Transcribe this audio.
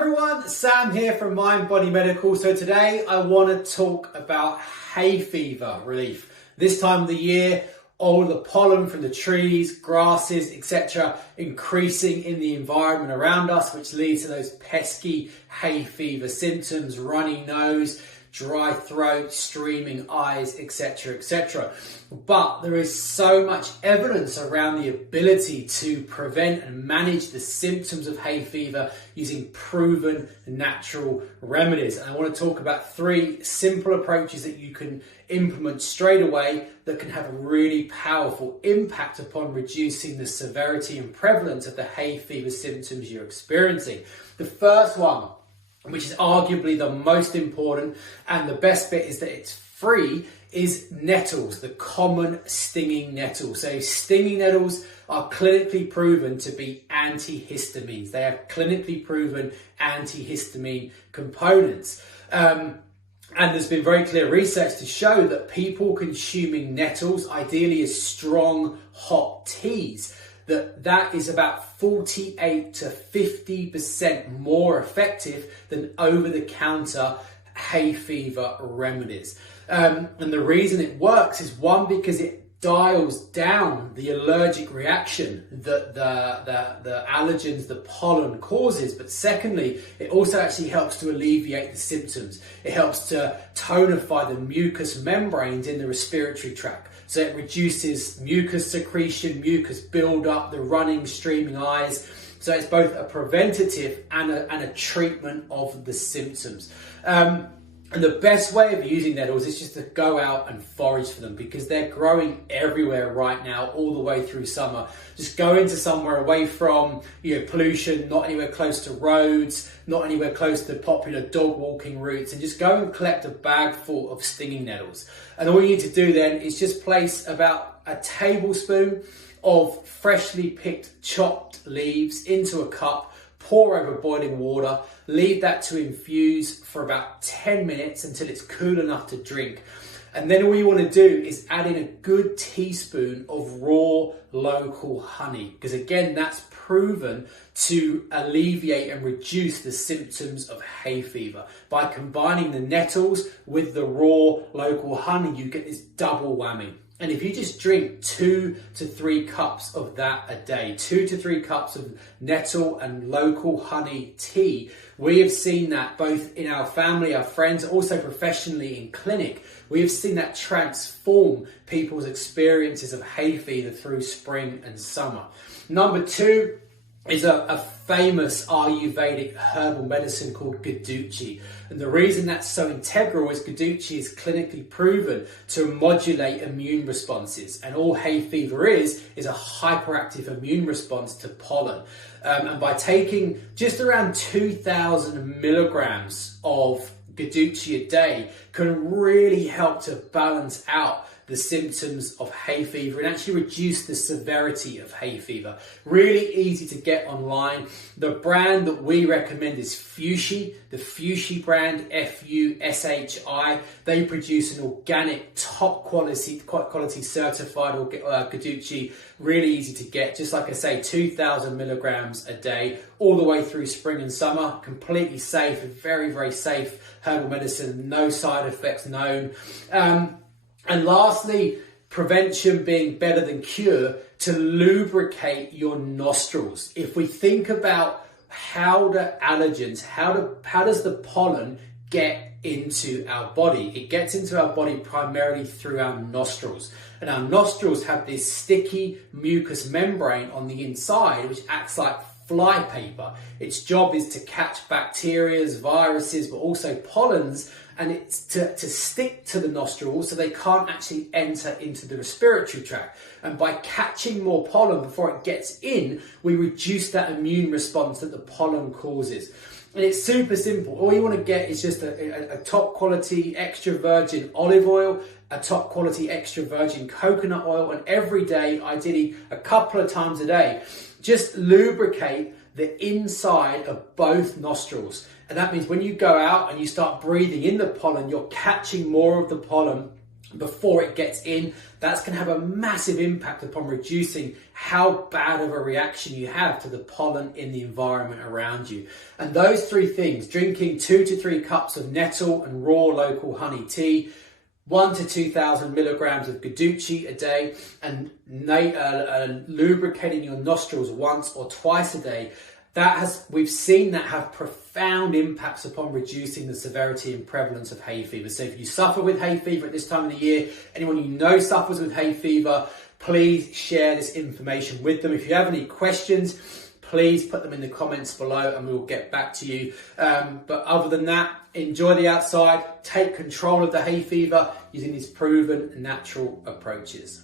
Everyone, Sam here from Mind Body Medical. So today I want to talk about hay fever relief. This time of the year, all the pollen from the trees, grasses, etc. increasing in the environment around us, which leads to those pesky hay fever symptoms, runny nose, dry throat, streaming eyes, etc., etc. But there is so much evidence around the ability to prevent and manage the symptoms of hay fever using proven natural remedies. And I want to talk about 3 simple approaches that you can implement straight away that can have a really powerful impact upon reducing the severity and prevalence of the hay fever symptoms you're experiencing. The first one, which is arguably the most important and the best bit, is that it's free, is nettles, the common stinging nettle. So stinging nettles are clinically proven to be antihistamines. They have clinically proven antihistamine components. And there's been very clear research to show that people consuming nettles, ideally as strong hot teas, that is about 48 to 50% more effective than over-the-counter hay fever remedies. And the reason it works is, one, because it dials down the allergic reaction that the allergens, the pollen causes. But secondly, it also actually helps to alleviate the symptoms. It helps to tonify the mucous membranes in the respiratory tract. So it reduces mucus secretion, mucus buildup, the running, streaming eyes. So it's both a preventative and a treatment of the symptoms. And the best way of using nettles is just to go out and forage for them, because they're growing everywhere right now, all the way through summer. Just go into somewhere away from pollution, not anywhere close to roads, not anywhere close to popular dog walking routes, and just go and collect a bag full of stinging nettles. And all you need to do then is just place about a tablespoon of freshly picked chopped leaves into a cup, pour over boiling water, leave that to infuse for about 10 minutes until it's cool enough to drink. And then all you want to do is add in a good teaspoon of raw local honey, because again, that's proven to alleviate and reduce the symptoms of hay fever. By combining the nettles with the raw local honey, you get this double whammy. And if you just drink 2 to 3 cups of that a day, 2 to 3 cups of nettle and local honey tea, we have seen that both in our family, our friends, also professionally in clinic. We have seen that transform people's experiences of hay fever through spring and summer. Number 2 is a famous Ayurvedic herbal medicine called Gadhuchi. And the reason that's so integral is Gadhuchi is clinically proven to modulate immune responses. And all hay fever is a hyperactive immune response to pollen. And by taking just around 2,000 milligrams of Gadhuchi a day can really help to balance out the symptoms of hay fever and actually reduce the severity of hay fever. Really easy to get online. The brand that we recommend is Fushi, the Fushi brand, Fushi. They produce an organic, top quality certified Gadhuchi. Really easy to get. Just like I say, 2,000 milligrams a day, all the way through spring and summer. Completely safe, very, very safe herbal medicine. No side effects known. And lastly, prevention being better than cure, to lubricate your nostrils. If we think about how does the pollen get into our body? It gets into our body primarily through our nostrils. And our nostrils have this sticky mucous membrane on the inside, which acts like flypaper. Its job is to catch bacteria, viruses, but also pollens, and it's to stick to the nostrils so they can't actually enter into the respiratory tract. And by catching more pollen before it gets in, we reduce that immune response that the pollen causes. And it's super simple. All you want to get is just a top quality extra virgin olive oil, a top quality extra virgin coconut oil, and every day, ideally a couple of times a day, just lubricate the inside of both nostrils. And that means when you go out and you start breathing in the pollen, you're catching more of the pollen before it gets in, that's going to have a massive impact upon reducing how bad of a reaction you have to the pollen in the environment around you. And those three things, drinking 2 to 3 cups of nettle and raw local honey tea, 1 to 2,000 milligrams of Gadhuchi a day, and lubricating your nostrils once or twice a day, we've seen that have profound impacts upon reducing the severity and prevalence of hay fever. So if you suffer with hay fever at this time of the year, anyone you know suffers with hay fever, please share this information with them. If you have any questions, please put them in the comments below and we will get back to you. But other than that, enjoy the outside, take control of the hay fever using these proven natural approaches.